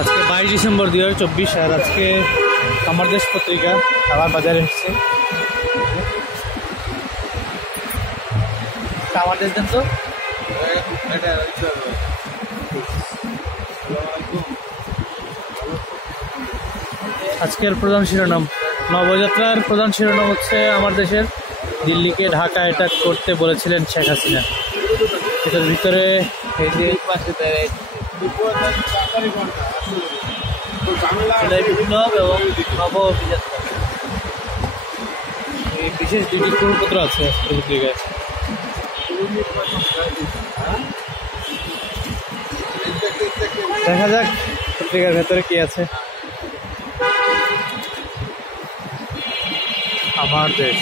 আজকে 22 ডিসেম্বর 2024 আর আজকে আমার দেশ পত্রিকা আবার বাজারে এসেছে। আমার দেশ দেন তো আজকের প্রধান শিরোনাম, নবযাত্রার প্রধান শিরোনাম হচ্ছে আমার দেশের দিল্লিকে ঢাকা অ্যাটাক করতে বলেছিলেন শেখ হাসিনা। এটার ভিতরে এই যে বিপ্লব এবং নব অভিযাত্রা এই বিশেষ দুটি প্রপত্র আছে পত্রিকায়। দেখা যাক পত্রিকার ভেতরে কি আছে। আমার দেশ